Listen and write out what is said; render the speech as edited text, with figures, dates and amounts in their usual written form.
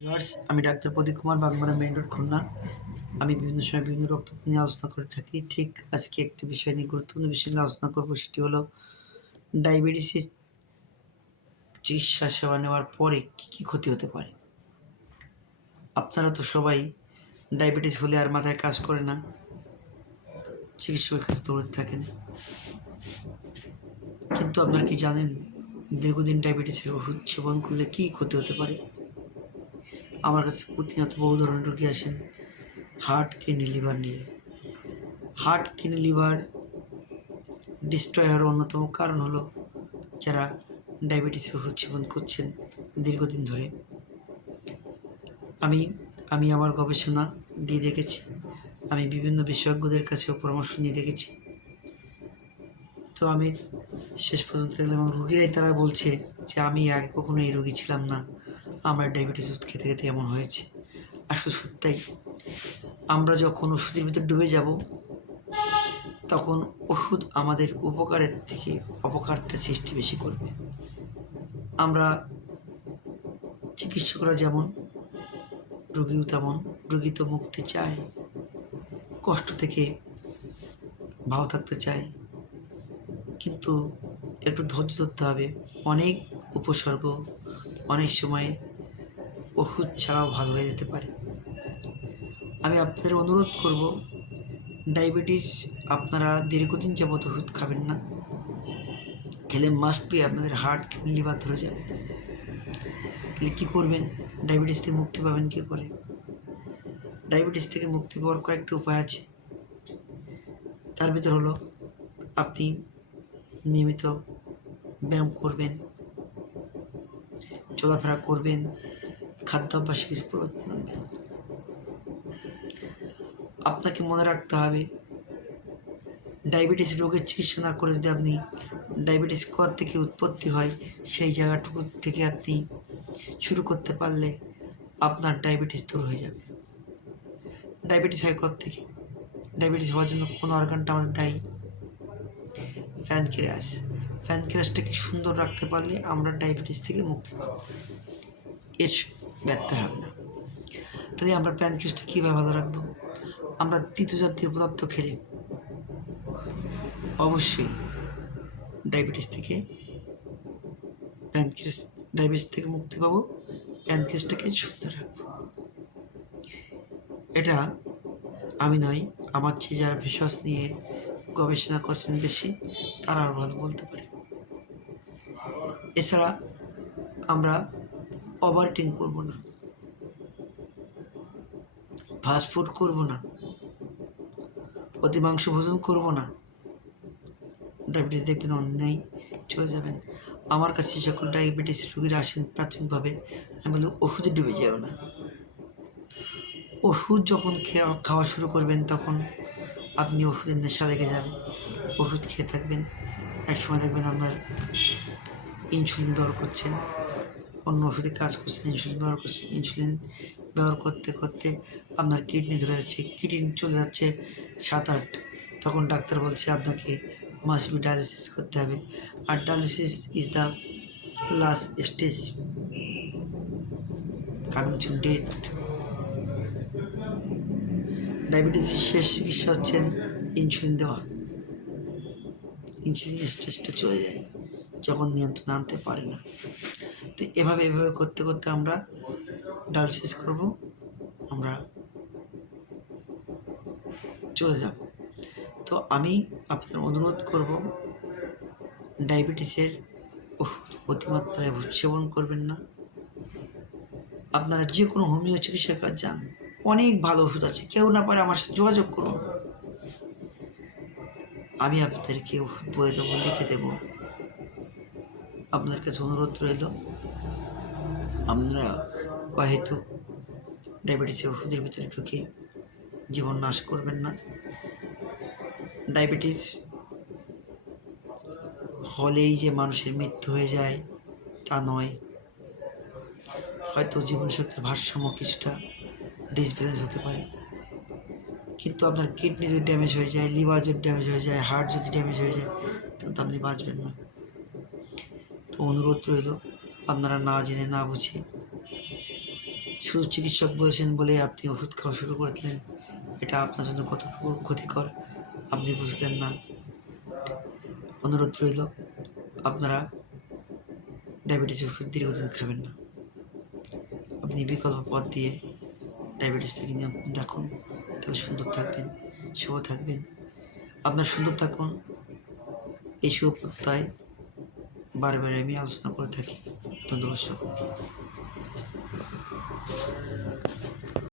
Viewers, আমি doctor প্রদীপ Kumar, Bagmara main road, Khulna. আমি বিভিন্ন সময় বিভিন্ন রক্তদান নিয়ে আলোচনা করে থাকি। ঠিক আজকে একটি বিষয় নিয়ে, গুরুত্বপূর্ণ বিষয় নিয়ে আলোচনা করবো। সেটি হলো ডায়াবেটিসের চিকিৎসা সেবা নেওয়ার পরে কী কী ক্ষতি হতে পারে। আপনারা তো সবাই ডায়াবেটিস হলে আর মাথায় কাজ করে না, চিকিৎসকের কাছে দৌড়তে থাকেন। কিন্তু আপনারা কি জানেন দীর্ঘদিন ডায়াবেটিসের ওষুধ সেবন করলে কী ক্ষতি হতে পারে? আমার কাছে প্রতিনিয়ত বহু ধরনের রোগী আসেন হার্ট, কিডনি, লিভার নিয়ে। হার্ট, কিডনি, লিভার ডিস্ট্রয় হওয়ার অন্যতম কারণ হলো যারা ডায়াবেটিসের ওষুধ সেবন করছেন দীর্ঘদিন ধরে। আমি আমার গবেষণা দিয়ে দেখেছি, আমি বিভিন্ন বিশেষজ্ঞদের কাছেও পরামর্শ নিয়ে দেখেছি। তো আমি শেষ পর্যন্ত দেখলাম এবং রোগীরাই তারা বলছে যে আমি আগে কখনো এই রোগী ছিলাম না, আমার ডায়াবেটিস ওষুধ খেতে খেতে এমন হয়েছে। আসলে সত্যিই আমরা যখন ওষুধের ভিতর ডুবে যাব তখন ওষুধ আমাদের উপকারের থেকে অপকারটা সৃষ্টি বেশি করবে। আমরা চিকিৎসকরা যেমন, রোগীও তেমন। রোগী তো মুক্তি চায়, কষ্ট থেকে ভালো থাকতে চায়, কিন্তু একটু ধৈর্য ধরতে হবে। অনেক উপসর্গ, অনেক সময় ওষুধ ছাড়াও ভালো হয়ে যেতে পারে। আমি আপনাদের অনুরোধ করব, ডায়াবেটিস আপনারা দীর্ঘদিন যাবত ওষুধ খাবেন না। খেলে মাস্ট বি আপনাদের হার্ট, কিডনি, লিভার ধরে যাবে। তাহলে কী করবেন? ডায়াবেটিস থেকে মুক্তি পাবেন কী করে? ডায়াবেটিস থেকে মুক্তি পাওয়ার কয়েকটি উপায় আছে। তার ভিতর হলো আপনি নিয়মিত ব্যায়াম করবেন, চলাফেরা করবেন, খাদ্যাভ্যাসে কিছু পরিবর্তন আনবেন। আপনাকে মনে রাখতে হবে, ডায়াবেটিস রোগের চিকিৎসা না করে যদি আপনি ডায়াবেটিস কোথা থেকে উৎপত্তি হয় সেই জায়গাটুকু থেকে আপনি শুরু করতে পারলে আপনার ডায়াবেটিস দূর হয়ে যাবে। ডায়াবেটিস হয় কোথা থেকে? ডায়াবেটিস হওয়ার জন্য কোন অর্গানটা আমাদের দায়ী? প্যানক্রিয়াস। প্যানক্রিয়াসটাকে সুন্দর রাখতে পারলে আমরা ডায়াবেটিস থেকে মুক্তি পাব, এর ব্যর্থ হবে না। তাহলে আমরা প্যানক্রিয়াসটা কীভাবে ভালো রাখবো? আমরা তিতো জাতীয় পদার্থ খেলে অবশ্যই ডায়াবেটিস থেকে মুক্তি পাবো, প্যানক্রিয়াসটাকে সুন্দর রাখবো। এটা আমি নয়, আমার চেয়ে যারা ভেষজ নিয়ে গবেষণা করছেন বেশি, তারা আরও ভালো বলতে পারে। এছাড়া আমরা ওভার ইটিং করবো না, ফাস্টফুড করবো না, অতিমাংস ভোজন করবো না। ডায়াবেটিস দেখবেন অন্যায় চলে যাবেন। আমার কাছে সকল ডায়াবেটিস রোগীরা আসেন প্রাথমিকভাবে, আমি বলি ওষুধে ডুবে যেও না। ওষুধ যখন খাওয়া শুরু করবেন তখন আপনি ওষুধের নেশা লেগে যাবে। ওষুধ খেয়ে থাকবেন, একসময় দেখবেন আপনার ইনসুলিন ব্যবহার করছেন, অন্য ওষুধে কাজ করছেন, ইনসুলিন ব্যবহার করতে করতে আপনার কিডনি ধরে যাচ্ছে, কিডনি চলে যাচ্ছে 7-8। তখন ডাক্তার বলছে আপনাকে মাস্ট বি ডায়ালিসিস করতে হবে। আর dialysis is the last stage, coming to death. ডায়াবেটিসের শেষ চিকিৎসা হচ্ছেন ইনসুলিন দেওয়া। ইনসুলিন স্টেজটা চলে যায় যখন নিয়ন্ত্রণ আনতে পারে না। তো এভাবে করতে করতে আমরা ডায়ালিসিস করব, আমরা চলে যাব। তো আমি আপনাদের অনুরোধ করব, ডায়াবেটিসের ওষুধ অতিমাত্রায় সেবন করবেন না। আপনারা যে কোনো হোমিও চিকিৎসার কাছে যান, অনেক ভালো ওষুধ আছে। কেউ না পারে আমার সাথে যোগাযোগ করুন, আমি আপনাদেরকে ওষুধ বলে দেবো, লিখে দেবো। আপনার কাছে অনুরোধ রইল, আপনারা হয়তো ডায়াবেটিসের ওষুধের ভিতরে ঢুকে জীবন নাশ করবেন না। ডায়াবেটিস হলেই যে মানুষের মৃত্যু হয়ে যায় তা নয়। হয়তো জীবনশক্তির ভারসাম্য কিছুটা ডিসব্যালেন্স হতে পারে, কিন্তু আপনার কিডনি যদি ড্যামেজ হয়ে যায়, লিভার যদি ড্যামেজ হয়ে যায়, হার্ট যদি ড্যামেজ হয়ে যায়, তাহলে তো আপনি বাঁচবেন না। তো অনুরোধ রইল, আপনারা না জেনে না বুঝে শুধু চিকিৎসক বলেছেন বলে আপনি ওষুধ খাওয়া শুরু করে দিলেন। এটা আপনার জন্য কতটুকু ক্ষতিকর আপনি বুঝলেন না। অনুরোধ রইল, আপনারা ডায়াবেটিসের ওষুধ দীর্ঘদিন খাবেন না। আপনি বিকল্প পথ দিয়ে ডায়াবেটিসটাকে নিয়ন্ত্রণ রাখুন, তাহলে সুন্দর থাকবেন, শুভ থাকবেন। আপনার সুন্দর থাকুন, এই শুভ প্রত্যয় বারে বারে আমি আলোচনা করে থাকি। ধন্যবাদ সকলকে।